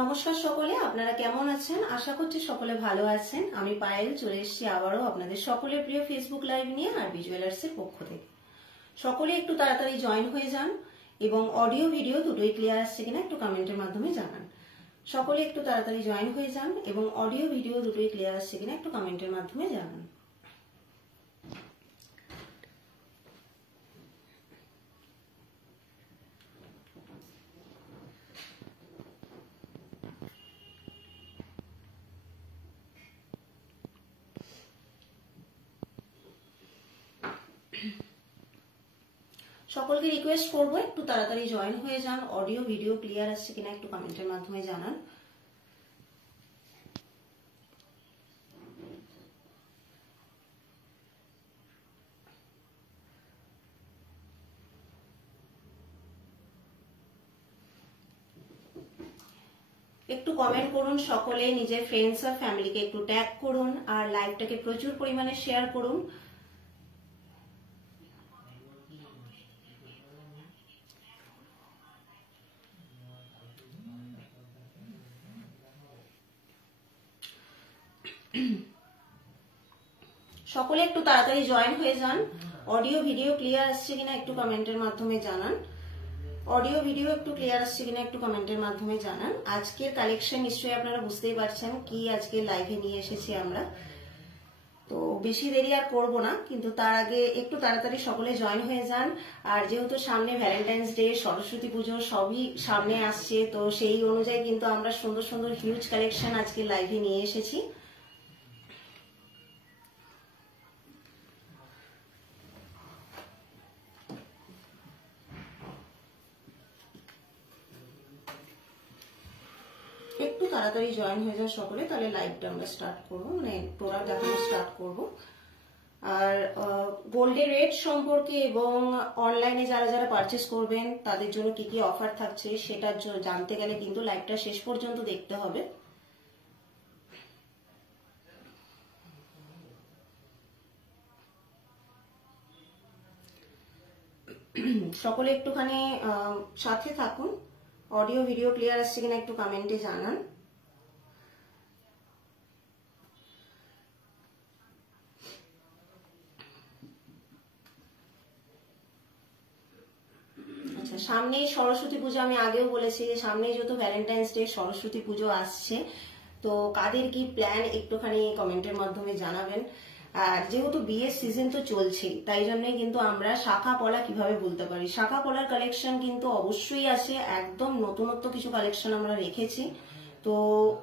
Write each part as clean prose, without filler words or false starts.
নমস্কার সকলে, আপনারা কেমন আছেন? আশা করছি সকলে ভালো আছেন। আমি পায়েল চলে এসেছি আবারও আপনাদের সকলের প্রিয় ফেসবুক লাইভ নিয়ে আরবি জুয়েলার্সের পক্ষ থেকে। সকলে একটু তাড়াতাড়ি জয়েন হয়ে যান এবং অডিও ভিডিও দুটোই ক্লিয়ার আসছে কিনা একটু কমেন্টের মাধ্যমে জানান। সকলে একটু তাড়াতাড়ি জয়েন হয়ে যান এবং অডিও ভিডিও দুটোই ক্লিয়ার আসছে কিনা একটু কমেন্টের মাধ্যমে জানান। সকলকে রিকোয়েস্ট করবো একটু তাড়াতাড়ি জয়েন হয়ে যান, অডিও ভিডিও ক্লিয়ার আসছে কিনা একটু কমেন্টের মাধ্যমে জানান। একটু কমেন্ট করুন সকলে, নিজের ফ্রেন্ডস আর ফ্যামিলিকে একটু ট্যাগ করুন আর লাইভটাকে প্রচুর পরিমাণে শেয়ার করুন। সকলে একটু তাড়াতাড়ি জয়েন হয়ে যান, অডিও ভিডিও ক্লিয়ার আসছে কিনা একটু কমেন্টের মাধ্যমে জানান। অডিও ভিডিও একটু ক্লিয়ার আসছে কিনা একটু কমেন্টের মাধ্যমে জানান। আজকের কালেকশন নিশ্চয়ই আপনারা বুঝতেই পারছেন কি আজকে লাইভে নিয়ে এসেছি আমরা। তো বেশি দেরি আর করবো না, কিন্তু তার আগে একটু তাড়াতাড়ি সকলে জয়েন হয়ে যান। আর যেহেতু সামনে ভ্যালেন্টাইন্স ডে, সরস্বতী পুজো সবই সামনে আসছে, তো সেই অনুযায়ী কিন্তু আমরা সুন্দর সুন্দর হিউজ কালেকশন আজকে লাইভে নিয়ে এসেছি। একটু তাড়াতাড়ি জয়েন হয়ে যান সকলে, তাহলে লাইভটা আমরা স্টার্ট করবো, মানে প্রোডাক্ট দেখানো স্টার্ট করব। আর গোল্ডের রেট সম্পর্কে এবং অনলাইনে যারা যারা পারচেস করবেন তাদের জন্য কি কি অফার থাকছে সেটা জানতে গেলে কিন্তু লাইভটা শেষ পর্যন্ত দেখতে হবে। সকলে একটুখানি সাথে থাকুন, অডিও ভিডিও ক্লিয়ার আসছে কিনা একটু কমেন্টে জানান। আচ্ছা, সামনেই সরস্বতী পুজো, আমি আগেও বলেছি যে সামনেই যেহেতু ভ্যালেন্টাইন্স ডে, সরস্বতী পুজো আসছে, তো কাদের কি প্ল্যান একটুখানি কমেন্টের মাধ্যমে জানাবেন। আর যেহেতু বিয়ের সিজন তো চলছেই, তাই জন্যই কিন্তু আমরা শাখা পলা কিভাবে বলতে পারি, শাখা পলার কালেকশন কিন্তু অবশ্যই আছে, একদম নতুনত্ব কিছু কালেকশন আমরা রেখেছি। তো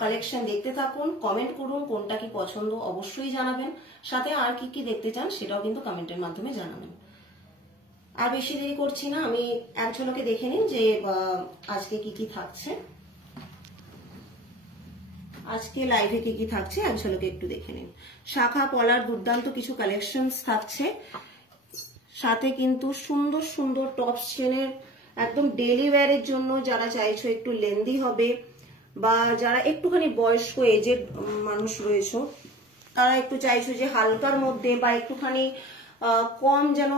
কালেকশন দেখতে থাকুন, কমেন্ট করুন কোনটা কি পছন্দ অবশ্যই জানাবেন, সাথে আর কি কি দেখতে চান সেটাও কিন্তু কমেন্টের মাধ্যমে জানাবেন। আর বেশি দেরি করছি না, আমি এক ঝলকে দেখে নিন যে আজকে কি কি থাকছে, আজকে লাইভে কি কি থাকছে এক ঝলকে একটু দেখে নিন। শাখা পলার দুর্দান্ত কিছু কালেকশনস থাকছে, সাথে কিন্তু সুন্দর সুন্দর টপস চেনের একদম ডেলি ওয়্যারের জন্য যারা চাইছো একটু লেন্দি হবে, বা যারা একটুখানি বয়স্ক এজেড মানুষ রয়েছে তারা একটু চাইছো যে হালকার মধ্যে বা একটুখানি কম যেন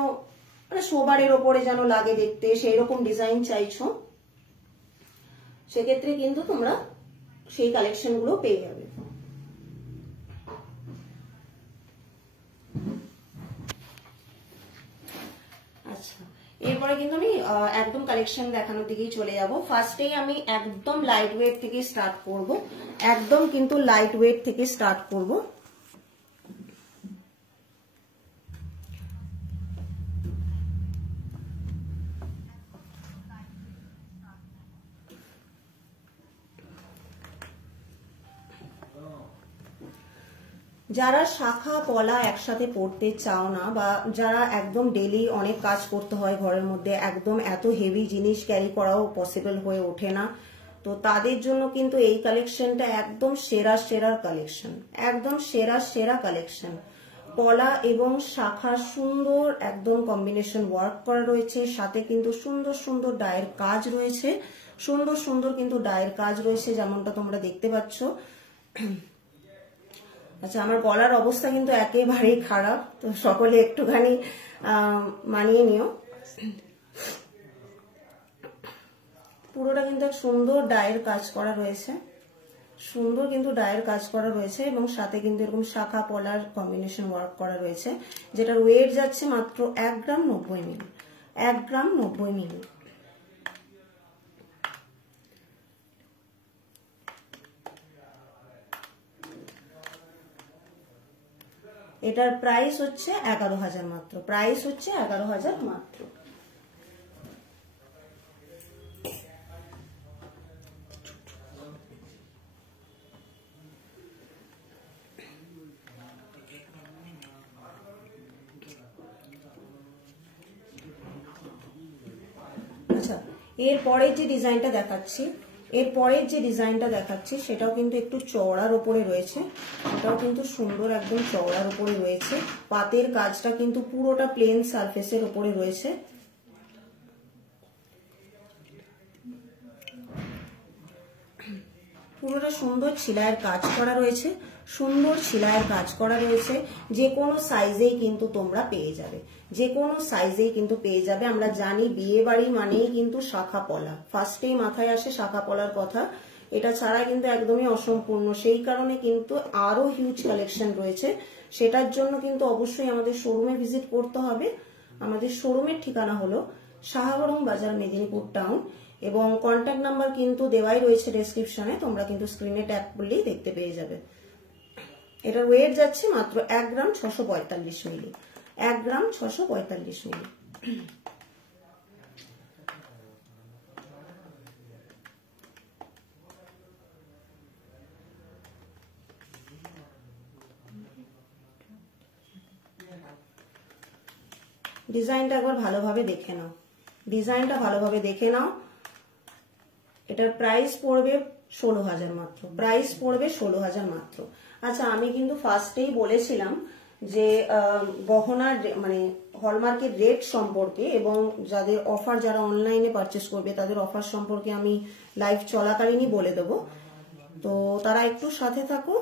সোবারের ওপরে যেন লাগে দেখতে, সেই রকম ডিজাইন চাইছো, সেক্ষেত্রে কিন্তু তোমরা সেই কালেকশন গুলো পেয়ে যাবে। আচ্ছা, এরপরে কিন্তু আমি একদম কালেকশন দেখানোর দিকেই চলে যাব। ফার্স্টেই আমি একদম লাইট ওয়েট থেকে স্টার্ট করব, একদম কিন্তু লাইট ওয়েট থেকে স্টার্ট করব। যারা শাখা পলা একসাথে পড়তে চাও না, বা যারা একদম ডেলি অনেক কাজ করতে হয় ঘরের মধ্যে, একদম এত হেভি জিনিস ক্যারি করাও পসিবল হয়ে ওঠে না, তো তাদের জন্য কিন্তু এই কালেকশনটা একদম সেরা সেরা কালেকশন, একদম সেরা সেরা কালেকশন। পলা এবং শাখা সুন্দর একদম কম্বিনেশন ওয়ার্ক করা রয়েছে, সাথে কিন্তু সুন্দর সুন্দর ডায়ের কাজ রয়েছে, সুন্দর সুন্দর কিন্তু ডায়ের কাজ রয়েছে যেমনটা তোমরা দেখতে পাচ্ছ। আচ্ছা, আমার গলার অবস্থা কিন্তু একেবারেই খারাপ, তো সকলে একটুখানি মানিয়ে নিও। পুরোটা কিন্তু এক সুন্দর ডায়ের কাজ করা রয়েছে, সুন্দর কিন্তু ডায়ের কাজ করা রয়েছে এবং সাথে কিন্তু এরকম শাখা পলার কম্বিনেশন ওয়ার্ক করা রয়েছে, যেটার ওয়েট যাচ্ছে মাত্র 1 গ্রাম 90 মিলি। 1 গ্রাম 90 মিলি। এটার প্রাইস হচ্ছে 11,000 মাত্র, প্রাইস হচ্ছে 11,000 মাত্র। আচ্ছা, এরপরের যে ডিজাইনটা দেখাচ্ছি, সেটাও কিন্তু একটু চওড়ার উপরে রয়েছে, এটাও কিন্তু সুন্দর একদম চওড়ার উপরে রয়েছে। পাতের কাজটা কিন্তু পুরোটা প্লেন সারফেসের উপরে রয়েছে। পুরোটা সুন্দর ছিলাইয়ের কাজ করা রয়েছে, সুন্দর ছিলাইয়ের কাজ করা রয়েছে। যে কোনো সাইজেই কিন্তু তোমরা পেয়ে যাবে, যে কোনো সাইজেই কিন্তু পেয়ে যাবে। আমরা জানি বিয়ে বাড়ি মানেই কিন্তু শাখা পলা, ফার্স্টেই মাথায় আসে শাখা পলার কথা, এটা ছাড়া কিন্তু একদমই অসম্পূর্ণ। সেই কারণে কিন্তু আরো হিউজ কালেকশন রয়েছে, সেটার জন্য কিন্তু অবশ্যই আমাদের শোরুমে ভিজিট করতে হবে। আমাদের শোরুমের ঠিকানা হলো শাহাবরং বাজার, মেদিনীপুর টাউন, এবং কন্ট্যাক্ট নাম্বার কিন্তু দেওয়াই রয়েছে ডেসক্রিপশনে, তোমরা কিন্তু স্ক্রিনে ট্যাপ করলেই দেখতে পেয়ে যাবে। এটার ওয়েট যাচ্ছে মাত্র 1 গ্রাম 645 মিলি, 1 গ্রাম 645 মিলি। ডিজাইনটা একবার ভালোভাবে দেখে নাও, ডিজাইনটা ভালোভাবে দেখে নাও। এটার প্রাইস পড়বে 16,000 মাত্র, প্রাইস পড়বে 16,000 মাত্র। আচ্ছা, আমি কিন্তু ফার্স্টেই বলেছিলাম যে গহনার মানে হলমার্কের রেট সম্পর্কে এবং যাদের অফার, যারা অনলাইনে পারচেস করবে তাদের অফার সম্পর্কে আমি লাইভ চলাকালীনই বলে দেব, তো তারা একটু সাথে থাকো,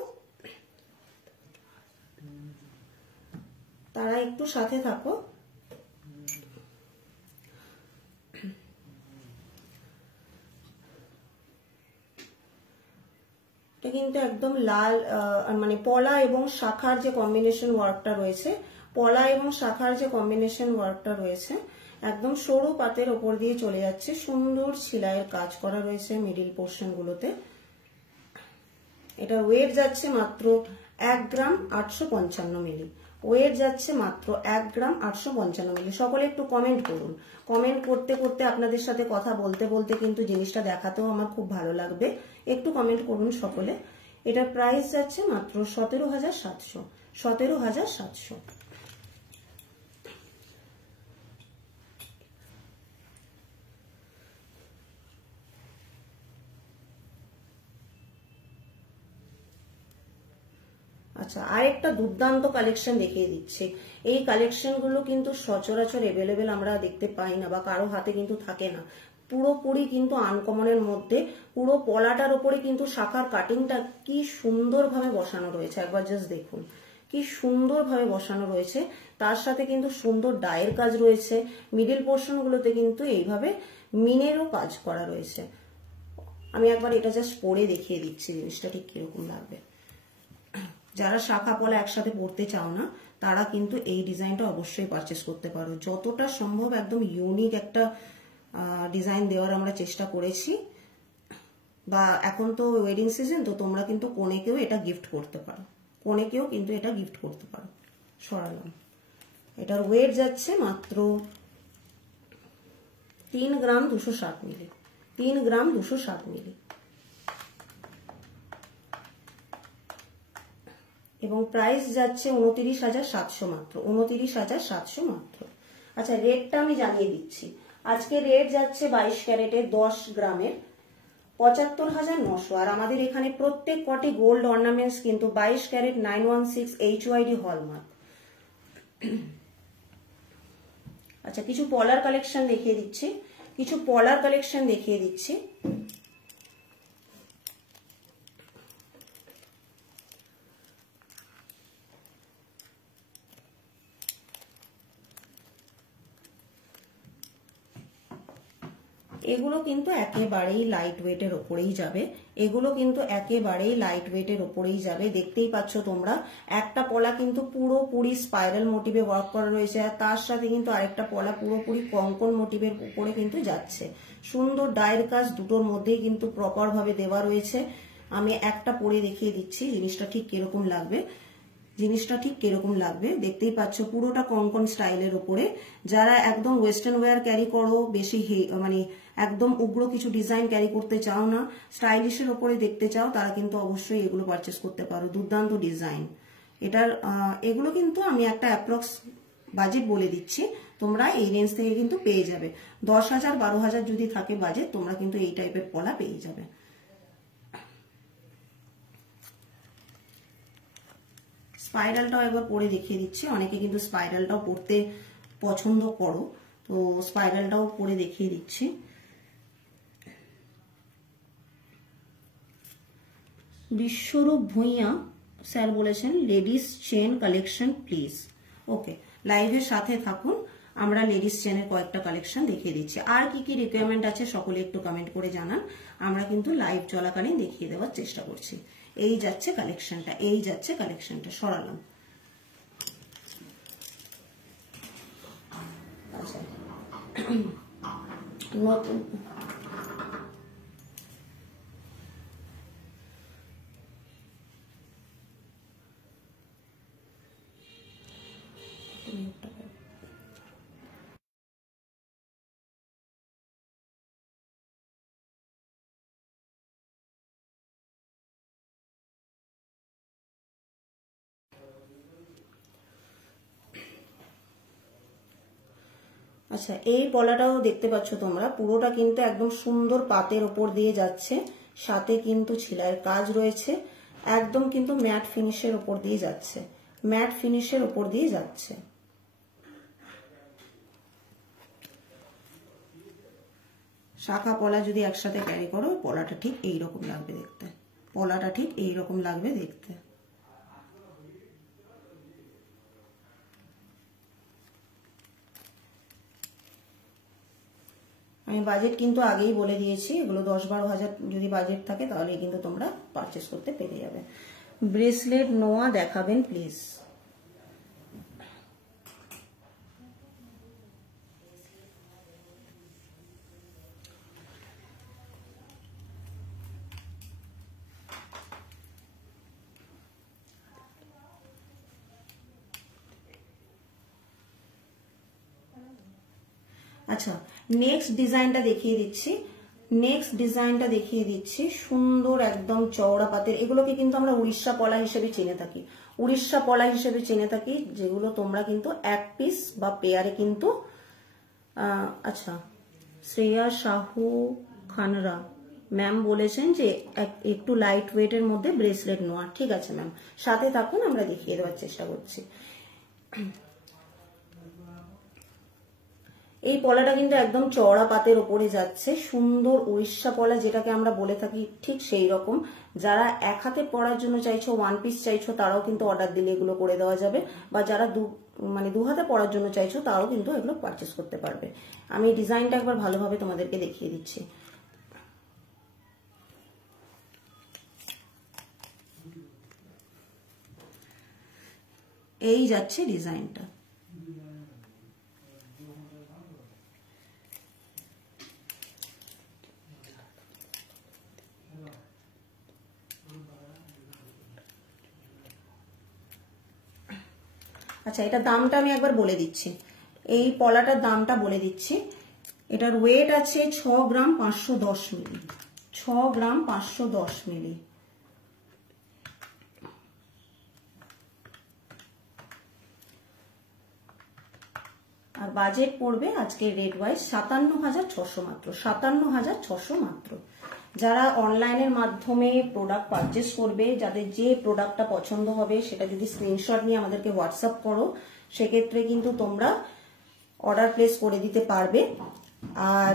তারা একটু সাথে থাকো। এটা কিন্তু একদম লাল মানে পলা এবং শাখার যে কম্বিনেশন ওয়ার্কটা রয়েছে, পলা এবং শাখার যে কম্বিনেশন ওয়ার্কটা রয়েছে, একদম সরু পাতের ওপর দিয়ে চলে যাচ্ছে, সুন্দর সেলাইয়ের কাজ করা রয়েছে মিডিল পোর্শন গুলোতে। এটা ওয়েট যাচ্ছে মাত্র 1 গ্রাম 855 মিলি, ওয়েট যাচ্ছে মাত্র 1 গ্রাম 855 মিলি। সকলে একটু কমেন্ট করুন, কমেন্ট করতে করতে আপনাদের সাথে কথা বলতে বলতে কিন্তু জিনিসটা দেখাতেও আমার খুব ভালো লাগবে, একটু কমেন্ট করুন সকলে। এটার প্রাইস যাচ্ছে মাত্র 17,700, 17,700। আচ্ছা, আরেকটা দুর্দান্ত কালেকশন দেখিয়ে দিচ্ছে। এই কালেকশন গুলো কিন্তু সচরাচর এভেলেবেল আমরা দেখতে পাই না বা কারো হাতে কিন্তু থাকে না, পুরোপুরি কিন্তু আনকমনের মধ্যে। পুরো পলাটার উপরে কিন্তু শাখার কাটিংটা কি সুন্দরভাবে বসানো রয়েছে, একবার জাস্ট দেখুন কি সুন্দরভাবে বসানো রয়েছে। তার সাথে কিন্তু সুন্দর ডায়ের কাজ রয়েছে, মিডিল পোর্শন গুলোতে কিন্তু এইভাবে মিনেরও কাজ করা রয়েছে। আমি একবার এটা জাস্ট পরে দেখিয়ে দিচ্ছি জিনিসটা ঠিক কিরকম লাগবে। যারা শাখা পলা একসাথে পরতে চাও না তারা কিন্তু এই ডিজাইনটা অবশ্যই পারচেস করতে পারো। যতটা সম্ভব একদম ইউনিক একটা ডিজাইন দেওয়ার আমরা চেষ্টা করেছি, বা এখন তো ওয়েডিং সিজন, তো তোমরা কিন্তু কনেকেও এটা গিফট করতে পারো, কনেকেও কিন্তু এটা গিফট করতে পারো। সরালাম। এটার ওয়েট যাচ্ছে মাত্র 3 গ্রাম 260 মিলি, 3 গ্রাম 260 মিলি, এবং প্রাইস যাচ্ছে 29,700 মাত্র, 29,700 মাত্র। আচ্ছা, রেটটা আমি জানিয়ে দিচ্ছি। আজকে রেট যাচ্ছে 22 ক্যারেটের 10 গ্রামের 75,900। আর আমাদের এখানে প্রত্যেক কটি গোল্ড অর্নামেন্টস কিন্তু 22 ক্যারেট 916 HYD হলমার্ক। আচ্ছা, কিছু পলার কালেকশন দেখিয়ে দিচ্ছি, কিছু পলার কালেকশন দেখিয়ে দিচ্ছি। এগুলো কিন্তু একেবারেই লাইট ওয়েটের ওপরেই যাবে, এগুলো কিন্তু একেবারেই লাইট ওয়েটের ওপরেই যাবে। দেখতেই পাচ্ছ তোমরা, একটা পলা কিন্তু পুরোপুরি স্পাইরাল মোটিভে ওয়ার্ক করা রয়েছে, আর তার সাথে কিন্তু আরেকটা পলা পুরোপুরি কঙ্কন মোটিভের উপরে কিন্তু যাচ্ছে। সুন্দর ডায়ের কাজ দুটোর মধ্যেই কিন্তু প্রপার ভাবে দেওয়া রয়েছে। আমি একটা পরে দেখিয়ে দিচ্ছি জিনিসটা ঠিক কিরকম লাগবে, জিনিসটা ঠিক কিরকম লাগবে। দেখতেই পাচ্ছ পুরোটা কঙ্কন স্টাইলের উপরে। যারা একদম ওয়েস্টার্ন ওয়্যার ক্যারি করো, বেশি মানে একদম উগ্র কিছু ডিজাইন ক্যারি করতে চাও না, স্টাইলিশের উপরে দেখতে চাও, তারা কিন্তু অবশ্যই এগুলো পারচেস করতে পারো। দুর্দান্ত ডিজাইন এটার। এগুলো কিন্তু আমি একটা অ্যাপ্রক্স বাজেট বলে দিচ্ছি, তোমরা এই রেঞ্জ থেকে কিন্তু পেয়ে যাবে। 10,000 12,000 যদি থাকে বাজেট, তোমরা কিন্তু এই টাইপের পলা পেয়ে যাবে। স্পাইরালটাও একবার পরে দেখিয়ে দিচ্ছি, অনেকে কিন্তু স্পাইরালটাও পরতে পছন্দ করো, তো স্পাইরালটাও পরে দেখিয়ে দিচ্ছি। বিশ্বরূপ ভূঁইয়া স্যার বলেছেন লেডিস চেন কালেকশন প্লিজ। ওকে, লাইভের সাথে থাকুন, আমরা লেডিস চেনের কয়েকটা কালেকশন দেখিয়ে দিচ্ছি। আর কি কি রিকোয়ারমেন্ট আছে সকলে একটু কমেন্ট করে জানান, আমরা কিন্তু লাইভ চলাকালীন দেখিয়ে দেওয়ার চেষ্টা করছি। এই যাচ্ছে কালেকশনটা, এই যাচ্ছে কালেকশনটা, সরালাম। আচ্ছা, নতুন আচ্ছা, এই পলাটাও দেখতে পাচ্ছ তোমরা, পুরোটা কিন্তু একদম সুন্দর পাতের ওপর দিয়ে যাচ্ছে, সাথে কিন্তু ছিলাইয়ের কাজ রয়েছে, একদম কিন্তু ম্যাট ফিনিশের ওপর দিয়ে যাচ্ছে, ম্যাট ফিনিশের ওপর দিয়ে যাচ্ছে। শাখা পলা যদি একসাথে ক্যারি করো, পলাটা ঠিক এইরকম লাগবে দেখতে, পলাটা ঠিক এইরকম লাগবে দেখতে। আমি বাজেট কিন্তু আগেই বলে দিয়েছি, এগুলো 10-12,000 যদি বাজেট থাকে তাহলে কিন্তু তোমরা পারচেস করতে পেরে যাবে। ব্রেসলেট নোয়া দেখাবেন প্লিজ। আচ্ছা, নেক্সট ডিজাইনটা দেখিয়ে দিচ্ছি, নেক্সট ডিজাইনটা দেখিয়ে দিচ্ছি। সুন্দর একদম চওড়া পাতের, এগুলোকে কিন্তু আমরা উড়িষ্যা পলা হিসেবে চিনে থাকি, উড়িষ্যা পলা হিসেবে চিনে থাকি, যেগুলো তোমরা কিন্তু এক পিস বা পেয়ারে কিন্তু। আচ্ছা, শ্রেয়া সাহু খানরা ম্যাম বলেছেন যে একটু লাইট ওয়েটের মধ্যে ব্রেসলেট নোয়া। ঠিক আছে ম্যাম, সাথে থাকুন, আমরা দেখিয়ে দেওয়ার চেষ্টা করছি। এই পলাটা কিন্তু একদম চওড়া পাতের ওপরে যাচ্ছে, সুন্দর উড়িষ্যা পলা যেটাকে আমরা বলে থাকি, ঠিক সেই রকম। যারা এক হাতে পরার জন্য চাইছো, ওয়ান পিস চাইছো, তারাও কিন্তু অর্ডার দিলে এগুলো করে দেওয়া যাবে, বা যারা দু হাতে পরার জন্য চাইছো তারাও কিন্তু এগুলো পারচেস করতে পারবে। আমি ডিজাইনটা একবার ভালোভাবে তোমাদেরকে দেখিয়ে দিচ্ছি। এই যাচ্ছে ডিজাইনটা। আচ্ছা, এটা দামটা আমি একবার বলে দিচ্ছি, এই পলাটার দামটা বলে দিচ্ছি। এটার ওয়েট আছে 6 গ্রাম 510 মিলি, 6 গ্রাম 510 মিলি। আর বাজেট পড়বে আজকে রেট ওয়াইজ 57,600 মাত্র, 57,600 মাত্র। যারা অনলাইনের মাধ্যমে প্রোডাক্ট পারচেস করবে, যাদের যে প্রোডাক্টটা পছন্দ হবে সেটা যদি স্ক্রিনশট নিয়ে আমাদেরকে হোয়াটসঅ্যাপ করো, সেক্ষেত্রে কিন্তু তোমরা অর্ডার প্লেস করে দিতে পারবে। আর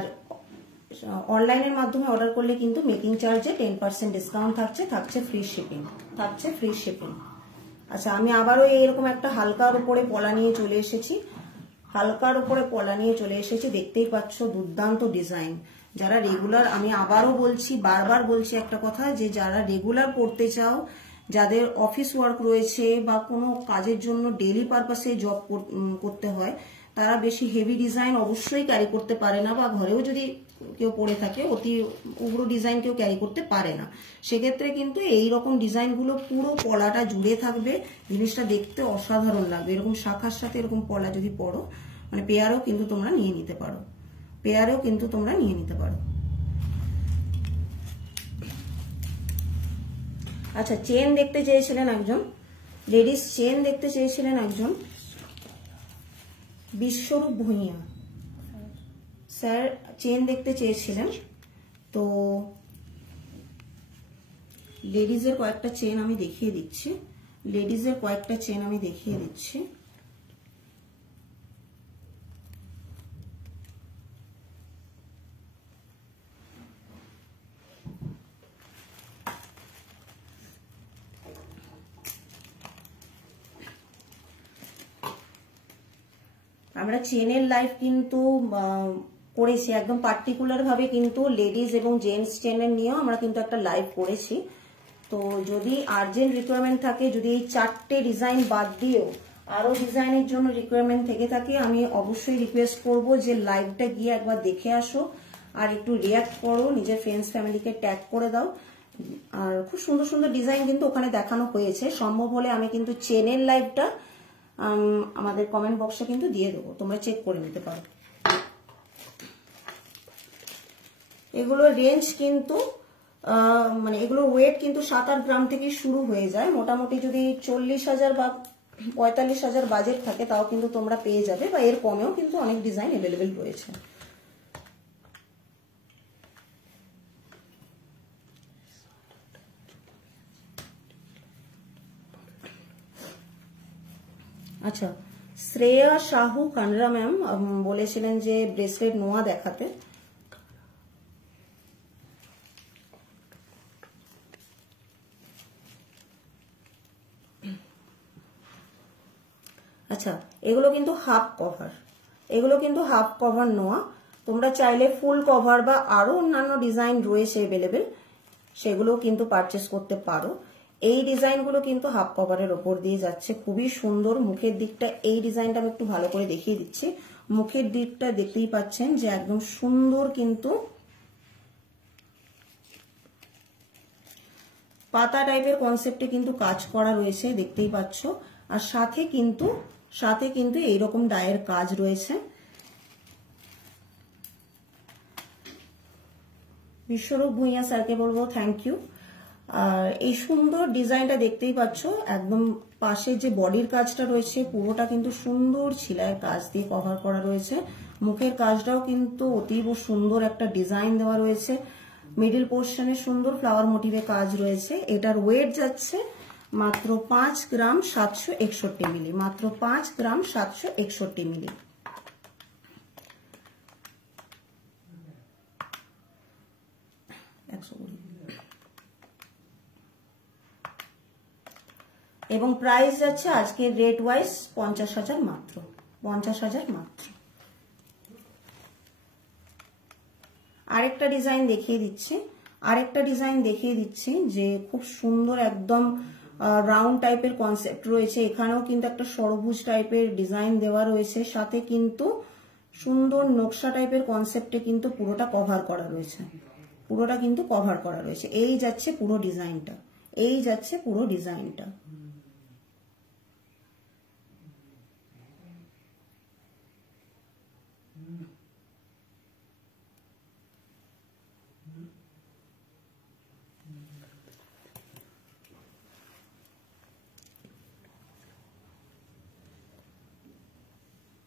অনলাইনের মাধ্যমে অর্ডার করলে কিন্তু মেকিং চার্জে 10% ডিসকাউন্ট থাকছে, থাকছে ফ্রি শিপিং, থাকছে ফ্রি শিপিং। আচ্ছা, আমি আবারও এরকম একটা হালকার উপরে পলা নিয়ে চলে এসেছি, হালকার উপরে পলা নিয়ে চলে এসেছি। দেখতেই পাচ্ছ দুর্দান্ত ডিজাইন, যারা রেগুলার, আমি আবারও বলছি, বারবার বলছি একটা কথা, যে যারা রেগুলার পড়তে চাও, যাদের অফিস ওয়ার্ক রয়েছে বা কোনো কাজের জন্য ডেইলি পারপাসে জব করতে হয়, তারা বেশি হেভি ডিজাইন অবশ্যই ক্যারি করতে পারে না, বা ঘরেও যদি কেউ পরে থাকে অতি উগ্র ডিজাইন কেউ ক্যারি করতে পারে না। সেক্ষেত্রে কিন্তু এই রকম ডিজাইনগুলো পুরো পলাটা জুড়ে থাকবে, জিনিসটা দেখতে অসাধারণ লাগবে। এরকম শাখার সাথে এরকম পলা যদি পরো, মানে পেয়ারও কিন্তু তোমরা নিয়ে নিতে পারো, পেয়ারেও কিন্তু তোমরা নিয়ে নিতে পারো। আচ্ছা, চেন দেখতে চেয়েছিলেন একজন, লেডিস চেন দেখতে চেয়েছিলেন একজন, বিশ্বরূপ ভূঁইয়া স্যার চেন দেখতে চেয়েছিলেন। তো লেডিজের কয়েকটা চেন আমি দেখিয়ে দিচ্ছি, লেডিজের কয়েকটা চেন আমি দেখিয়ে দিচ্ছি। আমরা চেনের লাইভ কিন্তু করেছি একদম পার্টিকুলার ভাবে, কিন্তু লেডিজ এবং জেন্টস চেনের নিয়েও আমরা কিন্তু একটা লাইভ করেছি। তো যদি আর্জেন্ট রিকোয়ারমেন্ট থাকে, যদি এই 4টে ডিজাইন বাদ দিয়েও আরো ডিজাইনের জন্য রিকোয়ারমেন্ট থেকে থাকে, আমি অবশ্যই রিকোয়েস্ট করব যে লাইভটা গিয়ে একবার দেখে আসো আর একটু রিয়াক্ট করো, নিজের ফ্রেন্ডস ফ্যামিলিকে ট্যাগ করে দাও। আর খুব সুন্দর সুন্দর ডিজাইন কিন্তু ওখানে দেখানো হয়েছে। সম্ভব হলে আমি কিন্তু চেনের লাইভটা আমাদের কমেন্ট বক্সে কিন্তু দিয়ে দেবো, তোমরা চেক করে নিতে পারো। এগুলোর রেঞ্জ কিন্তু মানে এগুলোর ওয়েট কিন্তু 7-8 গ্রাম থেকে শুরু হয়ে যায়। মোটামুটি যদি 40,000 বা 45,000 বাজেট থাকে তাও কিন্তু তোমরা পেয়ে যাবে, বা এর কমেও কিন্তু অনেক ডিজাইন অ্যাভেলেবেল রয়েছে। আচ্ছা, শ্রেয়া সাহু কানরা ম্যাম বলেছিলেন যে ব্রেসলেট নোয়া দেখাতে। আচ্ছা, এগুলো কিন্তু হাফ কভার, এগুলো কিন্তু হাফ কভার নোয়া। তোমরা চাইলে ফুল কভার বা আরো অন্যান্য ডিজাইন রয়েছে অ্যাভেলেবেল, সেগুলো কিন্তু পারচেস করতে পারো। এই ডিজাইনগুলো কিন্তু হাফ কভারের ওপর দিয়ে যাচ্ছে, খুবই সুন্দর। মুখের দিকটা, এই ডিজাইনটা আমি একটু ভালো করে দেখিয়ে দিচ্ছি। মুখের দিকটা দেখতেই পাচ্ছেন যে একদম সুন্দর, কিন্তু পাতা টাইপের কনসেপ্টে কিন্তু কাজ করা রয়েছে, দেখতেই পাচ্ছ। আর সাথে কিন্তু এইরকম ডায়ের কাজ রয়েছে। বিশ্বরূপ ভূঁইয়া স্যারকে বলবো থ্যাংক ইউ। আর এই সুন্দর ডিজাইনটা দেখতেই পাচ্ছ, একদম পাশে যে বডির কাজটা রয়েছে পুরোটা কিন্তু সুন্দর ছিলাইয়ের কাজ দিয়ে কভার করা রয়েছে। মুখের কাজটাও কিন্তু অতীব সুন্দর একটা ডিজাইন দেওয়া রয়েছে। মিডল পোর্শনে সুন্দর ফ্লাওয়ার মোটিভে কাজ রয়েছে। এটার ওয়েট যাচ্ছে মাত্র 5 গ্রাম 761 মিলি, মাত্র 5 গ্রাম 761 মিলি। এবং প্রাইস যাচ্ছে আজকের রেট ওয়াইজ 50,000 মাত্র, 50,000 মাত্র। আরেকটা ডিজাইন দেখিয়ে দিচ্ছি, যে খুব সুন্দর একদম রাউন্ড টাইপের কনসেপ্ট রয়েছে। এখানেও কিন্তু একটা সরভুজ টাইপের ডিজাইন দেওয়া রয়েছে, সাথে কিন্তু সুন্দর নকশা টাইপের কনসেপ্টে কিন্তু পুরোটা কভার করা রয়েছে, পুরোটা কিন্তু কভার করা রয়েছে। এই যাচ্ছে পুরো ডিজাইনটা, এই যাচ্ছে পুরো ডিজাইনটা।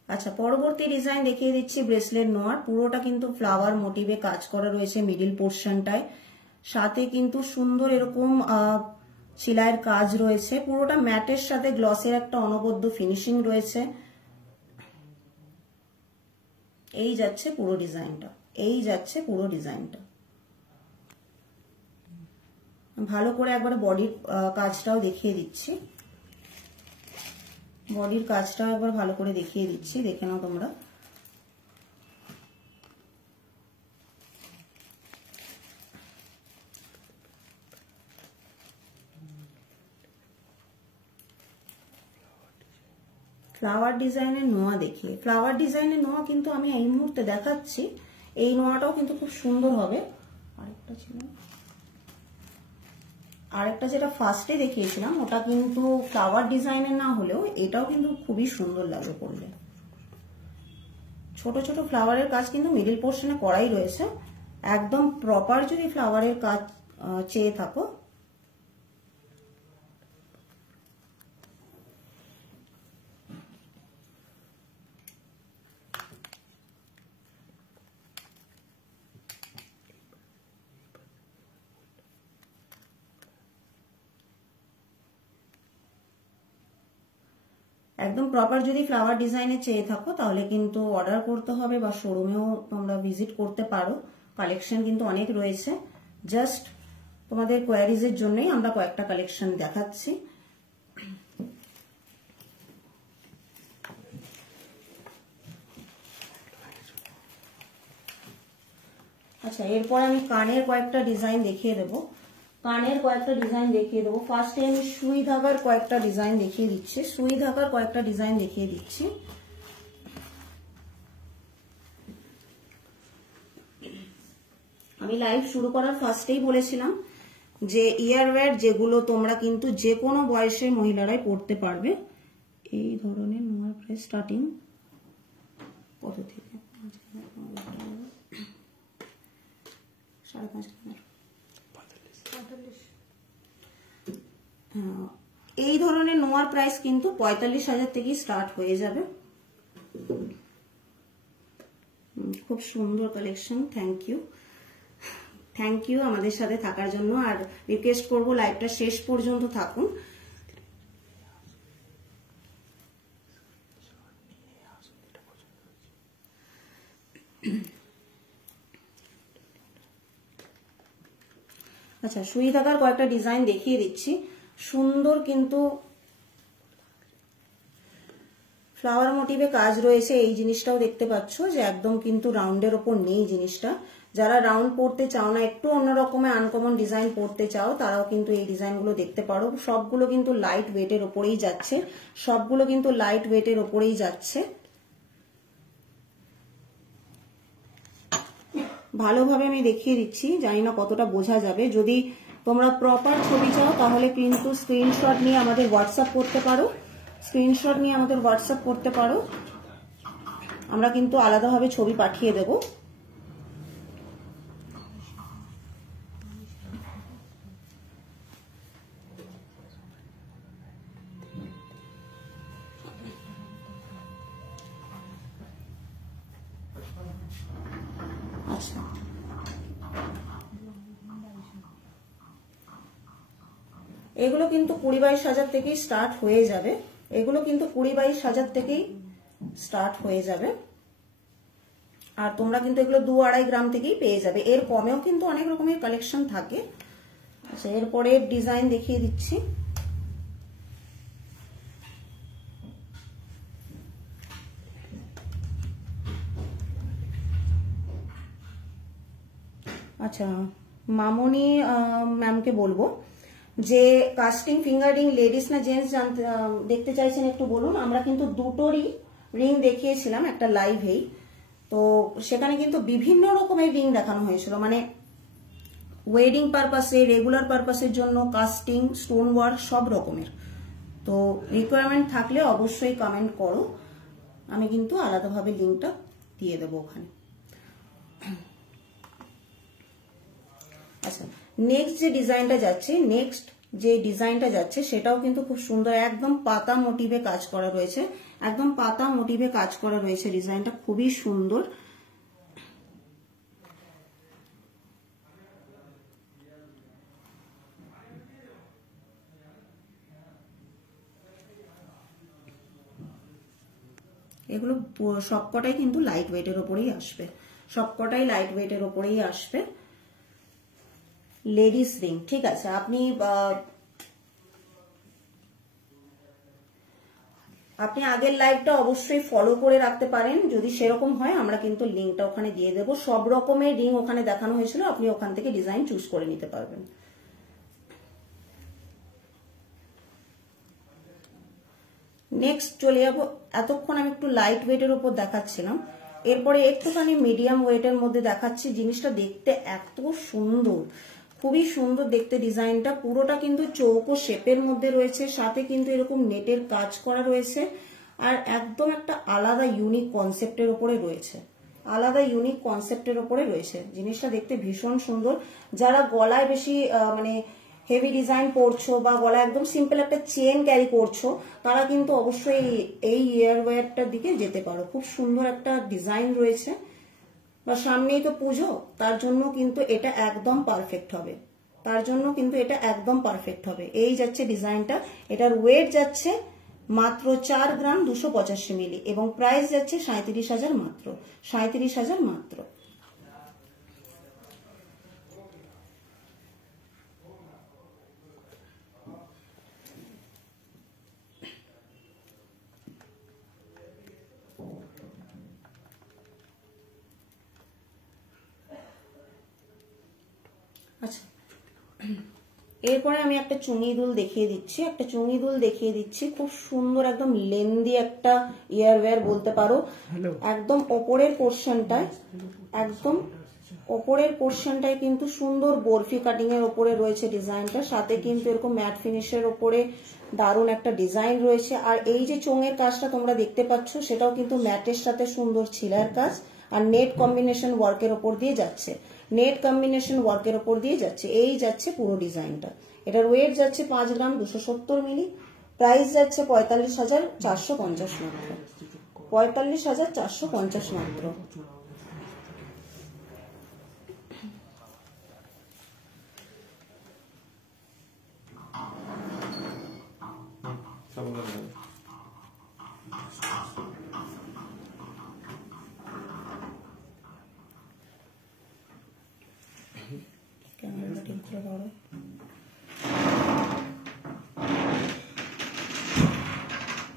আচ্ছা, পরবর্তী ডিজাইন দেখিয়ে দিচ্ছি ব্রেসলেট নোয়ার। পুরোটা কিন্তু ফ্লাওয়ার মোটিভে কাজ করা রয়েছে মিডিল পোর্শনটায়, সাথে কিন্তু সুন্দর এরকম সেলাইয়ের কাজ রয়েছে। পুরোটা ম্যাটের সাথে গ্লসের একটা অনবদ্য ফিনিশিং রয়েছে। এই যাচ্ছে পুরো ডিজাইনটা, এই যাচ্ছে পুরো ডিজাইনটা। ভালো করে একবার বডির কাজটাও দেখিয়ে দিচ্ছি, বডির কাজটাও একবার ভালো করে দেখিয়ে দিচ্ছি, দেখে নাও তোমরা। ফ্লাওয়ার ডিজাইনের নোয়া দেখি। ফ্লাওয়ার ডিজাইনের নোয়া কিন্তু আমি এই মুহূর্তে দেখাচ্ছি, এই নোয়াটাও কিন্তু খুব সুন্দর হবে। আরেকটা ছিল, আরেকটা যেটা ফার্স্টে দেখিয়েছিলাম ওটা কিন্তু ফ্লাওয়ার ডিজাইনের না হলেও এটাও কিন্তু খুবই সুন্দর লাগবে পরলে। ছোট ছোট ফ্লাওয়ারের কাজ কিন্তু মিডল পোর্শনে করাই রয়েছে। একদম প্রপার যদি ফ্লাওয়ারের কাজ চেয়ে থাকো একদম প্রপার যদি ফ্লাওয়ার ডিজাইনে চেয়ে থাকো তাহলে কিন্তু অর্ডার করতে হবে, বা শোরুমেও তোমরা ভিজিট করতে পারো। কালেকশন কিন্তু অনেক রয়েছে, জাস্ট তোমাদের কোয়ারিজের জন্যই আমরা কয়েকটা কালেকশন দেখাচ্ছি। আচ্ছা, এরপর আমি কানের কয়েকটা ডিজাইন দেখিয়ে দেবো। কানের কয়েকটা ডিজাইন দেখিয়ে দেবো। ফার্স্টে আমি সুই ধাগার কয়েকটা ডিজাইন দেখিয়ে দিচ্ছি। সুই ধাগার কয়েকটা ডিজাইন দেখিয়ে দিচ্ছি। আমি লাইভ শুরু করার ফার্স্টেই বলেছিলাম যে ইয়ারওয়্যার যেগুলো তোমরা কিন্তু যে কোনো বয়সের মহিলারাই পড়তে পারবে। এই ধরনের নোয়ার প্রাইস স্টার্টিং কত থেকে? 5.5 এই ধরনের নোয়ার প্রাইস কিন্তু 45,000 থেকে স্টার্ট হয়ে যাবে। খুব সুন্দর কালেকশন। থ্যাংক ইউ আমাদের সাথে থাকার জন্য। আর রিকোয়েস্ট করব লাইভটা শেষ পর্যন্ত থাকুন। আচ্ছা, সুই ধাগার কয়েকটা ডিজাইন দেখিয়ে দিচ্ছি। সুন্দর কিন্তু ফ্লাওয়ার মোটিভে কাজ রয়েছে। এই জিনিসটাও দেখতে পাচ্ছ যে একদম কিন্তু রাউন্ডের ওপর নেই জিনিসটা। যারা রাউন্ড পড়তে চাও না, একটু অন্যরকমের আনকমন ডিজাইন পড়তে চাও, তারাও কিন্তু এই ডিজাইনগুলো দেখতে পারো। সবগুলো কিন্তু লাইট ওয়েটের ওপরেই যাচ্ছে, সবগুলো কিন্তু লাইট ওয়েটের ওপরেই যাচ্ছে। ভালোভাবে আমি দেখিয়ে দিচ্ছি, জানি না কতটা বোঝা যাবে। যদি তোমরা প্রপার ছবি চাও তাহলে কিন্তু স্ক্রিনশট নিয়ে আমাদের হোয়াটসঅ্যাপ করতে পারো। আমরা কিন্তু আলাদাভাবে ছবি পাঠিয়ে দেব। আচ্ছা, এগুলো কিন্তু 20-22 থেকেই স্টার্ট হয়ে যাবে। আর তোমরা কিন্তু এগুলো 2-2.5 গ্রাম থেকেই পেয়ে যাবে। এর কমেও কিন্তু অনেক রকমের কালেকশন থাকে। আচ্ছা, এরপরে ডিজাইন দেখিয়ে দিচ্ছি। আচ্ছা, মামনি ম্যামকে বলবো যে কাস্টিং ফিঙ্গার রিং লেডিস না জেন্টস দেখতে চাইছেন একটু বলুন। আমরা কিন্তু দুটোরই রিং দেখিয়েছিলাম একটা লাইভেই, তো সেখানে কিন্তু বিভিন্ন রকমের রিং দেখানো হয়েছিল, মানে ওয়েডিং পারপাসে, রেগুলার পারপাসের জন্য, কাস্টিং, স্টোন ওয়ার্ক, সব রকমের। তো রিকোয়ারমেন্ট থাকলে অবশ্যই কমেন্ট করো, আমি কিন্তু আলাদাভাবে লিঙ্কটা দিয়ে দেবো ওখানে। আচ্ছা, নেক্সট যে ডিজাইনটা যাচ্ছে সেটাও কিন্তু খুব সুন্দর। একদম পাতা মোটিভে কাজ করা রয়েছে, ডিজাইনটা খুবই সুন্দর। এগুলো সবকটাই কিন্তু লাইট ওয়েটের ওপরেই আসবে, লেডিস রিং। ঠিক আছে, আপনি আগের লাইভটা অবশ্যই ফলো করে রাখতে পারেন। যদি সেরকম হয় আমরা কিন্তু লিঙ্কটা ওখানে দিয়ে দেবো। সব রকমের রিং ওখানে দেখানো হয়েছিল, আপনি ওখান থেকে ডিজাইন চুজ করে নিতে পারবেন। নেক্সট চলে যাবো, এতক্ষণ আমি একটু লাইট ওয়েটের উপর দেখাচ্ছিলাম, এরপরে একটুখানি মিডিয়াম ওয়েটের মধ্যে দেখাচ্ছি। জিনিসটা দেখতে এত সুন্দর, খুবই সুন্দর দেখতে ডিজাইনটা। পুরোটা কিন্তু চৌকো শেপের মধ্যে রয়েছে, সাথে কিন্তু এরকম নেটের কাজ করা রয়েছে, আর একদম একটা আলাদা ইউনিক কনসেপ্টের উপরে রয়েছে, আলাদা ইউনিক কনসেপ্টের উপরে রয়েছে। জিনিসটা দেখতে ভীষণ সুন্দর। যারা গলায় বেশি মানে হেভি ডিজাইন পরছো বা গলায় একদম সিম্পল একটা চেন ক্যারি করছো, তারা কিন্তু অবশ্যই এই ইয়ারওয়্যারটার দিকে যেতে পারো। খুব সুন্দর একটা ডিজাইন রয়েছে, বা সামনেই তো পুজো, তার জন্য কিন্তু এটা একদম পারফেক্ট হবে, তার জন্য কিন্তু এটা একদম পারফেক্ট হবে। এই যাচ্ছে ডিজাইনটা, এটার ওয়েট যাচ্ছে মাত্র 4 গ্রাম 285 মিলি এবং প্রাইস যাচ্ছে 37,000 মাত্র, 37,000 মাত্র। আচ্ছা, এরপরে আমি একটা চুঙি দুল দেখিয়ে দিচ্ছি, একটা চুঙি দুল দেখিয়ে দিচ্ছি। খুব সুন্দর একদম লেন্দি একটা ইয়ারওয়্যার বলতে পারো। একদম ওপরের পোর্শনটায়, একদম ওপরের পোর্শনটায় কিন্তু সুন্দর বরফি কাটিং এর ওপরে রয়েছে ডিজাইনটা, সাথে কিন্তু এরকম ম্যাট ফিনিশের ওপরে দারুণ একটা ডিজাইন রয়েছে। আর এই যে চোঙের কাজটা তোমরা দেখতে পাচ্ছ, সেটাও কিন্তু ম্যাটের সাথে সুন্দর ছিলার কাজ আর নেট কম্বিনেশন ওয়ার্কের ওপর দিয়ে যাচ্ছে, নেট কম্বিনেশন ওয়ার্কের ওপর দিয়ে যাচ্ছে। এই যাচ্ছে পুরো ডিজাইনটা। এটার ওয়েট যাচ্ছে 5 গ্রাম 270 মিলি, প্রাইস যাচ্ছে 45,450 মাত্র, 45,450 মাত্র।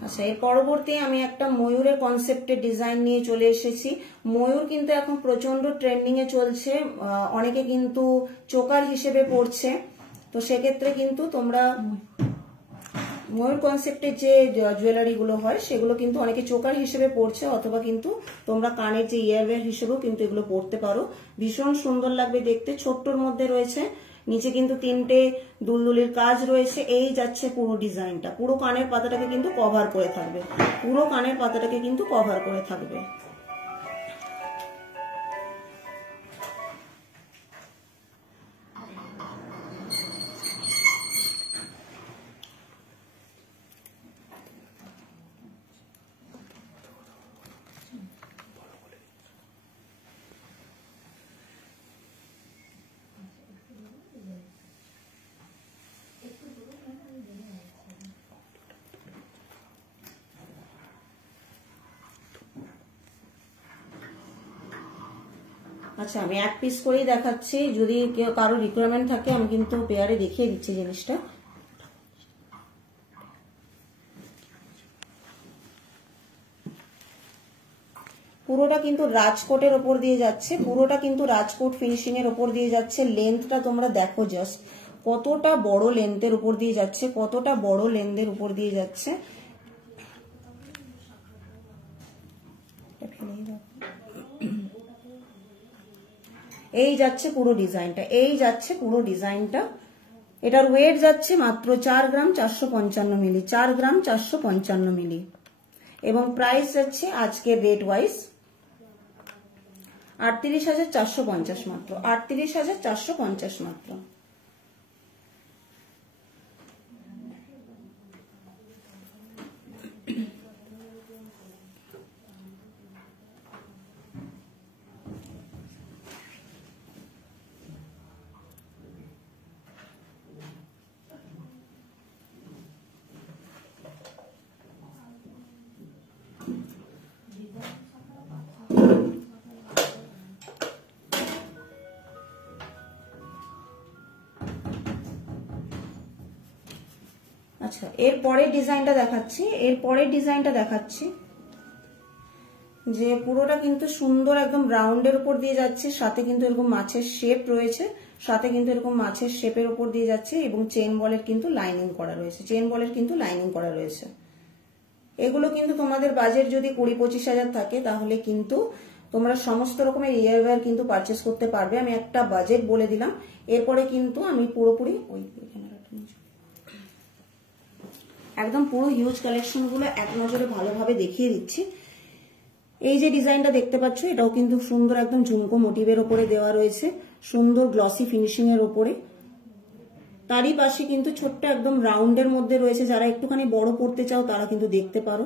আচ্ছা, এর পরবর্তী আমি একটা ময়ূরের কনসেপ্টের ডিজাইন নিয়ে চলে এসেছি। ময়ূর কিন্তু এখন প্রচন্ড ট্রেন্ডিং এ চলছে, অনেকে কিন্তু চোকার হিসেবে পড়ছে, তো সেক্ষেত্রে কিন্তু তোমরা ময়ূর কনসেপ্টের যে জুয়েলারি গুলো হয় সেগুলো কিন্তু অনেকে চোকার হিসেবে পড়ছে, অথবা কিন্তু তোমরা কানের যে ইয়ারওয়্যার হিসেবেও কিন্তু এগুলো পড়তে পারো। ভীষণ সুন্দর লাগবে দেখতে, ছোট্টর মধ্যে রয়েছে, নিচে কিন্তু 3টে দুলদুলির কাজ রয়েছে। এই যাচ্ছে পুরো ডিজাইনটা, পুরো কানের পাতাটাকে কিন্তু কভার করে থাকবে, পুরো কানের পাতাটাকে কিন্তু কভার করে থাকবে। আচ্ছা, আমি এক পিস করেই দেখাচ্ছি, যদি কেউ কারো রিকোয়ারমেন্ট থাকে আমি কিন্তু পেয়ারে দেখিয়ে দিচ্ছি জিনিসটা। পুরোটা কিন্তু রাজকোটের ওপর দিয়ে যাচ্ছে, পুরোটা কিন্তু রাজকোট ফিনিশিং এর ওপর দিয়ে যাচ্ছে। লেন্থটা তোমরা দেখো জাস্ট, কতটা বড় লেন্থের উপর দিয়ে যাচ্ছে, কতটা বড় লেন্থের উপর দিয়ে যাচ্ছে। এই যাচ্ছে পুরো ডিজাইনটা, এই যাচ্ছে পুরো ডিজাইনটা। এটার ওয়েট যাচ্ছে মাত্র 4 গ্রাম 455 মিলি, 4 গ্রাম 455 মিলি এবং প্রাইস যাচ্ছে আজকের রেট ওয়াইজ 38,450 মাত্র, 38,450 মাত্র। আচ্ছা, এর পরের ডিজাইনটা দেখাচ্ছি, এর পরের ডিজাইনটা দেখাচ্ছি যে পুরোটা কিন্তু সুন্দর একদম রাউন্ডের উপর দিয়ে যাচ্ছে, সাথে কিন্তু এরকম মাছের শেপ রয়েছে, সাথে কিন্তু এরকম মাছের শেপের উপর দিয়ে যাচ্ছে এবং চেন বলের কিন্তু লাইনিং করা রয়েছে, চেন বলের কিন্তু লাইনিং করা রয়েছে। এগুলো কিন্তু তোমাদের বাজেট যদি 20-25 হাজার থাকে তাহলে কিন্তু তোমরা সমস্ত রকমের ইয়ারওয়্যার কিন্তু পারচেস করতে পারবে। আমি একটা বাজেট বলে দিলাম, এরপরে কিন্তু আমি পুরোপুরি একদম পুরো হিউজ কালেকশন গুলো এক নজরে ভালোভাবে দেখিয়ে দিচ্ছি। এই যে ডিজাইনটা দেখতে পাচ্ছ, এটাও কিন্তু সুন্দর একদম ঝুমকো মোটিভের ওপরে দেওয়া রয়েছে, সুন্দর গ্লসি ফিনিশিং এর ওপরে। তারই পাশে কিন্তু ছোট্ট একদম রাউন্ডের মধ্যে রয়েছে, যারা একটুখানি বড় পড়তে চাও তারা কিন্তু দেখতে পারো।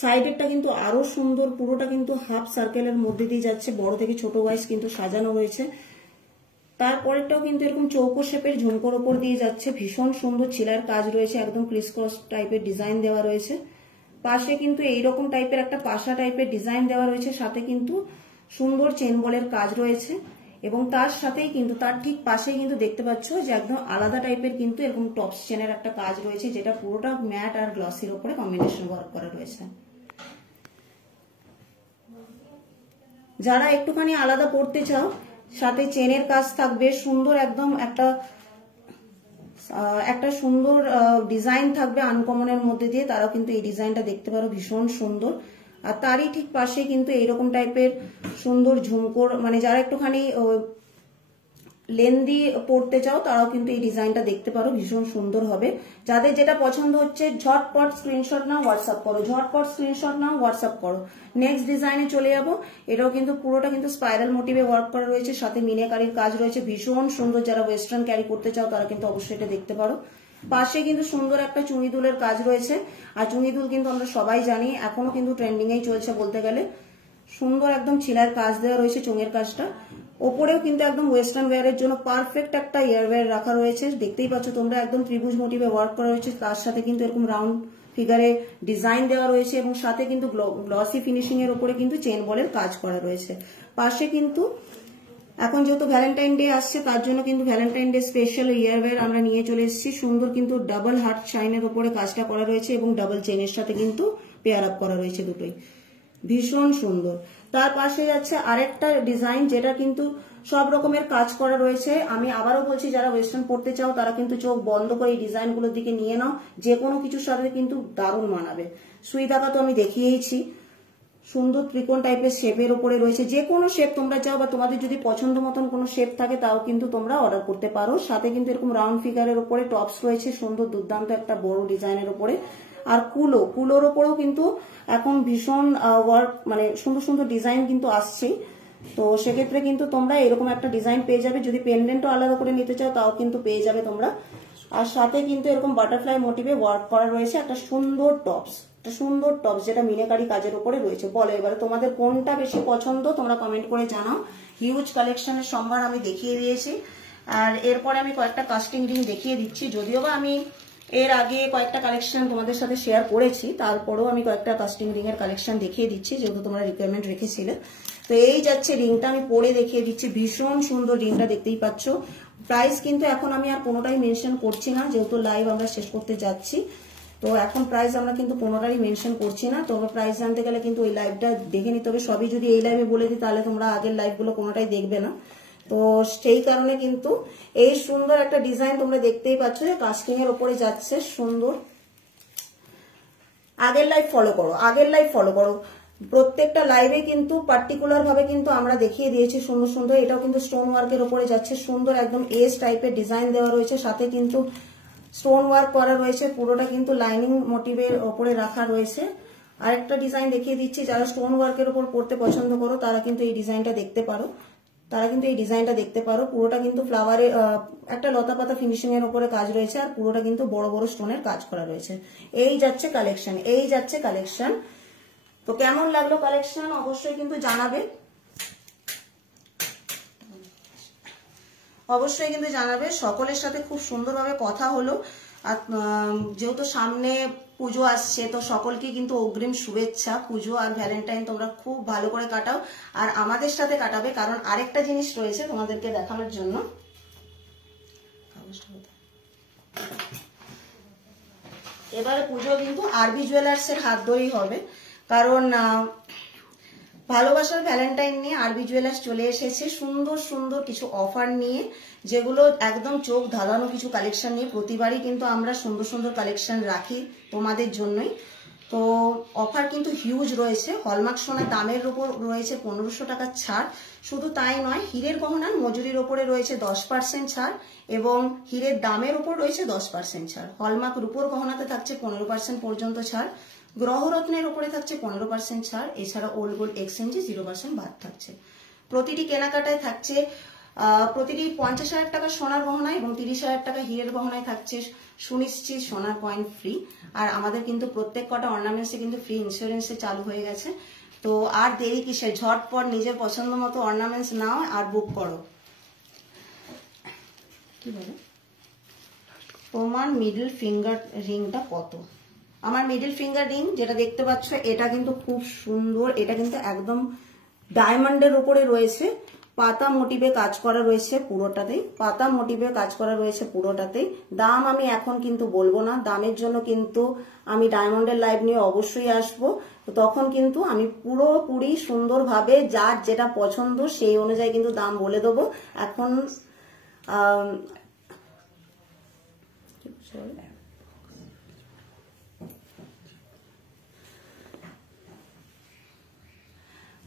সাইডেরটা কিন্তু আরো সুন্দর, পুরোটা কিন্তু হাফ সার্কেলের মধ্যে দিয়ে যাচ্ছে, বড় থেকে ছোট ওয়াইজ কিন্তু সাজানো রয়েছে। তারপরেরটাও কিন্তু এরকম চৌকো শেপের ঝুমকোর ওপর দিয়ে যাচ্ছে, ভীষণ সুন্দর ছিলার কাজ রয়েছে, একদম ক্রিসক্রস টাইপের ডিজাইন দেওয়া রয়েছে। পাশে কিন্তু এইরকম টাইপের একটা পাশা টাইপের ডিজাইন দেওয়া রয়েছে, সাথে কিন্তু সুন্দর চেন বলের কাজ রয়েছে। এবং তার সাথেই কিন্তু তার ঠিক পাশেই কিন্তু দেখতে পাচ্ছ যে একদম আলাদা টাইপের কিন্তু এরকম টপস চেনের একটা কাজ রয়েছে, যেটা পুরোটা ম্যাট আর গ্লসির উপরে কম্বিনেশন ওয়ার্ক করা রয়েছে। যারা একটুখানি আলাদা পড়তে চাও, সাথে চেনের কাজ থাকবে, সুন্দর একদম একটা সুন্দর ডিজাইন থাকবে আনকমনের মধ্যে দিয়ে, তারাও কিন্তু এই ডিজাইনটা দেখতে পারো, ভীষণ সুন্দর। আর তারই ঠিক পাশে কিন্তু এইরকম টাইপের সুন্দর ঝুমকোর, মানে যারা একটুখানি লেন্দি পড়তে চাও তারাও কিন্তু এই ডিজাইনটা দেখতে পারো, ভীষণ সুন্দর হবে। যাদের যেটা পছন্দ হচ্ছে ঝটপট স্ক্রিনশট নাও, হোয়াটসঅ্যাপ করো, ঝটপট স্ক্রিনশট নাও, হোয়াটসঅ্যাপ করো। নেক্সট ডিজাইনে চলে যাবো। এটাও কিন্তু পুরোটা কিন্তু স্পাইরাল মোটিভে ওয়ার্ক করা রয়েছে, সাথে মিনাকারির কাজ রয়েছে, ভীষণ সুন্দর। যারা ওয়েস্টার্ন ক্যারি করতে চাও তারা কিন্তু অবশ্যই এটা দেখতে পারো। পাশে কিন্তু সুন্দর একটা চুড়ি দুলের কাজ রয়েছে, আর চুড়ি দুল কিন্তু আমরা সবাই জানি এখনো কিন্তু ট্রেন্ডিং এই চলছে বলতে গেলে। সুন্দর একদম ছিলার কাজ দেওয়া রয়েছে চোঙের কাজটা। ওপরেও কিন্তু একদম ওয়েস্টার্ন ওয়্যারের জন্য পারফেক্ট একটা ইয়ারওয়্যার রাখা রয়েছে, দেখতেই পাচ্ছ তোমরা, একদম ত্রিভুজ মোটিভে ওয়ার্ক করা রয়েছে, তার সাথে কিন্তু এরকম রাউন্ড ফিগারে ডিজাইন দেওয়া রয়েছে, এবং সাথে কিন্তু গ্লসি ফিনিশিং এর উপরে কিন্তু চেন বলের কাজ করা রয়েছে। পাশে কিন্তু এখন যেহেতু ভ্যালেন্টাইন ডে আসছে, তার জন্য কিন্তু ভ্যালেন্টাইন ডে স্পেশাল ইয়ারওয়্যার আমরা নিয়ে চলে এসেছি। সুন্দর কিন্তু ডাবল হার্ট শাইনের উপরে কাজটা করা রয়েছে, এবং ডাবল চেনের সাথে কিন্তু পেয়ার আপ করা রয়েছে দুটোই, ভীষণ সুন্দর। তার পাশে যাচ্ছে আরেকটা ডিজাইন, যেটা কিন্তু সব রকমের কাজ করা রয়েছে। আমি আবারও বলছি, যারা ওয়েস্টার্ন পড়তে চাও তারা কিন্তু চোখ বন্ধ করে এই ডিজাইনগুলোর দিকে নিয়ে নাও, যে কোনো কিছুর সাথে কিন্তু দারুণ মানাবে। সুই দাগা তো আমি দেখিয়েইছি, সুন্দর ত্রিকোণ টাইপের শেপের উপরে রয়েছে, যে কোনো শেপ তোমরা চাও, বা তোমাদের যদি পছন্দ মতন কোনো শেপ থাকে তাও কিন্তু তোমরা অর্ডার করতে পারো। সাথে কিন্তু এরকম রাউন্ড ফিগারের উপরে টপস রয়েছে, সুন্দর দুর্দান্ত একটা বড় ডিজাইনের উপরে। আর কুলোর ওপরেও কিন্তু এখন ভীষণ ওয়ার্ক, মানে সুন্দর সুন্দর ডিজাইন কিন্তু আসছেই। তো সেক্ষেত্রে কিন্তু তোমরা এরকম একটা ডিজাইন পেয়ে যাবে। যদি পেন্ডেন্টও আলাদা করে নিতে চাও তাও কিন্তু পেয়ে যাবে তোমরা। আর সাথে কিন্তু এরকম বাটারফ্লাই মোটিভে ওয়ার্ক করা রয়েছে একটা সুন্দর টপস, যেটা মিনাকারি কাজের উপরে রয়েছে। বলো এবারে তোমাদের কোনটা বেশি পছন্দ, তোমরা কমেন্ট করে জানাও। হিউজ কালেকশনের সম্ভার আমি দেখিয়ে দিয়েছি। আর এরপরে আমি কয়েকটা কাস্টিং রিং দেখিয়ে দিচ্ছি, যদিও বা আমি এর আগে কয়েকটা কালেকশন তোমাদের সাথে শেয়ার করেছি, তারপরেও আমি কয়েকটা কাস্টিং রিং এর কালেকশন দেখিয়ে দিচ্ছি, যেহেতু তোমরা রিকোয়ারমেন্ট রেখেছিলে। তো এই যাচ্ছে রিংটা, আমি পরে দেখিয়ে দিচ্ছি, ভীষণ সুন্দর রিংটা, দেখতেই পাচ্ছ। প্রাইস কিন্তু এখন আমি আর কোনোটাই মেনশন করছি না, যেহেতু লাইভ আমরা শেষ করতে যাচ্ছি। তো এখন প্রাইস আমরা কিন্তু কোনোটারই মেনশন করছি না। তবে প্রাইস জানতে গেলে কিন্তু ওই লাইভটা দেখে নিতে হবে। সবই যদি এই লাইভে বলে দিই তাহলে তোমরা আগের লাইভগুলো কোনোটাই দেখবে না। তো সেই কারণে কিন্তু এই সুন্দর একটা ডিজাইন তোমরা দেখতেই পাচ্ছ যে কাস্টিং এর উপরে যাচ্ছে, সুন্দর। আগের লাইভ ফলো করো, প্রত্যেকটা লাইভে কিন্তু পার্টিকুলার ভাবে কিন্তু আমরা দেখিয়ে দিয়েছি সুন্দর সুন্দর। এটাও কিন্তু স্টোন ওয়ার্কের উপরে যাচ্ছে, সুন্দর একদম এস টাইপের ডিজাইন দেওয়া রয়েছে, সাথে কিন্তু স্টোন ওয়ার্ক করা রয়েছে, পুরোটা কিন্তু লাইনিং মোটিভের উপরে রাখা রয়েছে। আরেকটা ডিজাইন দেখিয়ে দিচ্ছি, যারা স্টোন ওয়ার্কের উপর পড়তে পছন্দ করো তারা কিন্তু এই ডিজাইনটা দেখতে পারো। পুরোটা কিন্তু ফ্লাওয়ারে একটা লতা পাতা ফিনিশিং এর উপরে কাজ রয়েছে, আর পুরোটা কিন্তু বড় বড় স্টোনের কাজ করা রয়েছে। এই যাচ্ছে কালেকশন। তো কেমন লাগলো কালেকশন অবশ্যই কিন্তু জানাবে, সকলের সাথে খুব সুন্দরভাবে কথা হলো। আর যেহেতু সামনে পুজো আসছে, তো সকলকে কিন্তু অগ্রিম শুভেচ্ছা। পুজো আর ভ্যালেন্টাইন তোমরা খুব ভালো করে কাটাও, আর আমাদের সাথে কাটাবে, কারণ আরেকটা জিনিস রয়েছে তোমাদেরকে দেখানোর জন্য। এবারে পুজো কিন্তু আরবি জুয়েলার্স এর হাত ধরেই হবে, কারণ ভালোবাসার ভ্যালেন্টাইন নিয়ে আরবি জুয়েলার্স চলে এসেছে সুন্দর সুন্দর কিছু অফার নিয়ে, যেগুলো একদম চোখ ধাঁধানো কিছু কালেকশন নিয়ে। প্রতিবারই কিন্তু আমরা সুন্দর সুন্দর কালেকশন রাখি তোমাদের জন্যই। তো অফার কিন্তু হিউজ রয়েছে। হলমার্ক সোনার দামের উপর রয়েছে 1500 টাকার ছাড়। শুধু তাই নয়, হীরের গহনার মজুরির ওপরে রয়েছে 10% ছাড় এবং হীরের দামের উপর রয়েছে 10% ছাড়। হলমার্ক রূপোর গহনাতে থাকছে 15% পর্যন্ত ছাড়। গ্রহরত্নের উপরে থাকছে 15% ছাড়। এছাড়া ওল্ড গোল্ড এক্সচেঞ্জে 0% বাদ থাকছে। প্রতিটি কেনাকাটায় থাকছে প্রতিটি 50,000 টাকা সোনার গহনায় এবং 30,000 টাকা হীরের গহনায় থাকছে সুনিশ্চিত সোনার কয়েন ফ্রি। আর আমাদের কিন্তু প্রত্যেক কটা অর্নামেন্টসে কিন্তু ফ্রি ইন্স্যুরেন্সে চালু হয়ে গেছে। তো আর দেরি কিসে, ঝটপট নিজের পছন্দ মতো অর্নামেন্টস নাও আর বুক করো। কি বলে তোমার মিডল ফিঙ্গার রিংটা কত? আমার মিডল ফিঙ্গার রিং যেটা দেখতে পাচ্ছ এটা কিন্তু খুব সুন্দর। এটা কিন্তু একদম ডায়মন্ডের উপরে রয়েছে, পাতা মোটিভে কাজ করা রয়েছে পুরোটাতেই, পাতা মোটিভে কাজ করা রয়েছে পুরোটাতেই। দাম আমি এখন কিন্তু বলবো না, দামের জন্য কিন্তু আমি ডায়মন্ডের লাইভ নিয়ে অবশ্যই আসবো। তো তখন কিন্তু আমি পুরোপুরি সুন্দরভাবে যার যেটা পছন্দ সেই অনুযায়ী কিন্তু দাম বলে দেবো। এখন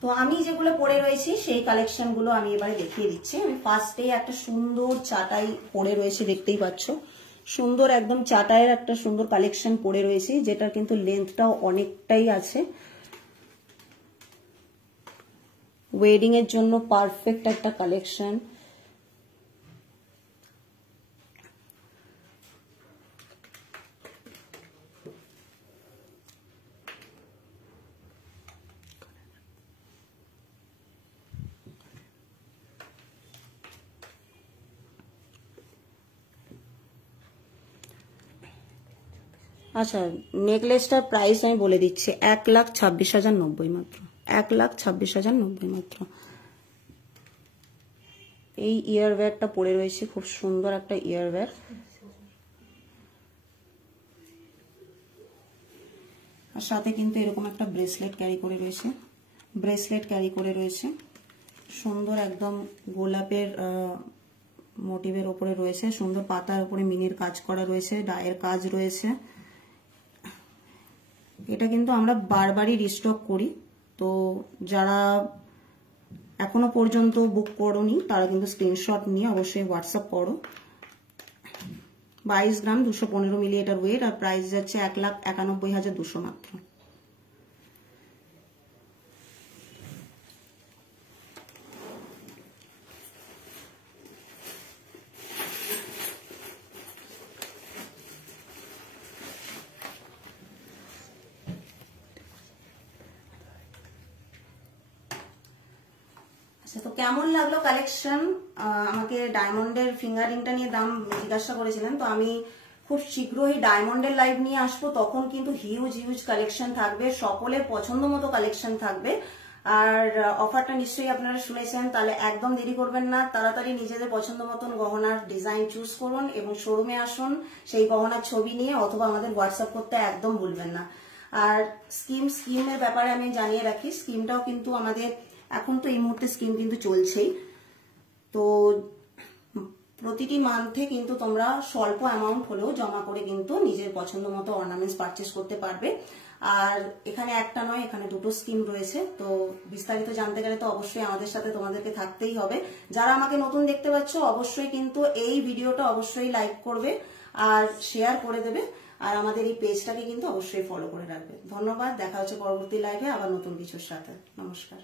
তো আমি যেগুলো পরে রয়েছি সেই কালেকশন গুলো আমি এবারে দেখিয়ে দিচ্ছি। আমি ফার্স্টে একটা সুন্দর চাটাই পরে রয়েছে, দেখতেই পাচ্ছ সুন্দর একদম চাটাইয়ের একটা সুন্দর কালেকশন পরে রয়েছে, যেটার কিন্তু লেন্থটাও অনেকটাই আছে। ওয়েডিং এর জন্য পারফেক্ট একটা কালেকশন। আচ্ছা, নেকলেসটার প্রাইস আমি বলে দিচ্ছি, 1,26,090 মাত্র, 1,26,090 মাত্র। এই ইয়ারওয়্যারটা পরে রয়েছে, খুব সুন্দর একটা ইয়ারওয়্যার। আর সাথে কিন্তু এরকম একটা ব্রেসলেট ক্যারি করে রয়েছে, ব্রেসলেট ক্যারি করে রয়েছে সুন্দর একদম গোলাপের মোটিভের ওপরে রয়েছে, সুন্দর পাতার উপরে মিনির কাজ করা রয়েছে, ডায়ের কাজ রয়েছে। এটা কিন্তু আমরা বারবারই রিস্টক করি। তো যারা এখনো পর্যন্ত বুক করোনি তারা কিন্তু স্ক্রিনশট নিয়ে অবশ্যই হোয়াটসঅ্যাপ করো। 22 গ্রাম 215 মিলি এটার ওয়েট, আর প্রাইস যাচ্ছে 1,91,200 মাত্র। তো কেমন লাগলো কালেকশন? আমাকে ডায়মন্ডের ফিঙ্গারিংটা নিয়ে দাম জিজ্ঞাসা করেছিলেন, তো আমি খুব শীঘ্রই ডায়মন্ডের লাইভ নিয়ে আসবো। তখন কিন্তু হিউজ কালেকশন থাকবে, সকলের পছন্দ মতো কালেকশন থাকবে। আর অফারটা নিশ্চয়ই আপনারা শুনেছেন, তাহলে একদম দেরি করবেন না, তাড়াতাড়ি নিজেদের পছন্দ মতন গহনার ডিজাইন চুজ করুন এবং শোরুমে আসুন সেই গহনার ছবি নিয়ে, অথবা আমাদের হোয়াটসঅ্যাপ করতে একদম ভুলবেন না। আর স্কিমের ব্যাপারে আমি জানিয়ে রাখি, স্কিমটাও কিন্তু আমাদের এখন তো এই মুহূর্তে স্কিম কিন্তু চলছেই। তো প্রতিটি মান্থে কিন্তু তোমরা স্বল্প অ্যামাউন্ট হলেও জমা করে কিন্তু নিজের পছন্দ মতো অর্নামেন্টস পারচেস করতে পারবে। আর এখানে একটা নয়, এখানে দুটো স্কিম রয়েছে। তো বিস্তারিত জানতে গেলে তো অবশ্যই আমাদের সাথে তোমাদেরকে থাকতেই হবে। যারা আমাকে নতুন দেখতে পাচ্ছ অবশ্যই কিন্তু এই ভিডিওটা অবশ্যই লাইক করবে আর শেয়ার করে দেবে, আর আমাদের এই পেজটাকে কিন্তু অবশ্যই ফলো করে রাখবে। ধন্যবাদ, দেখা হচ্ছে পরবর্তী লাইভে আবার নতুন কিছুর সাথে। নমস্কার।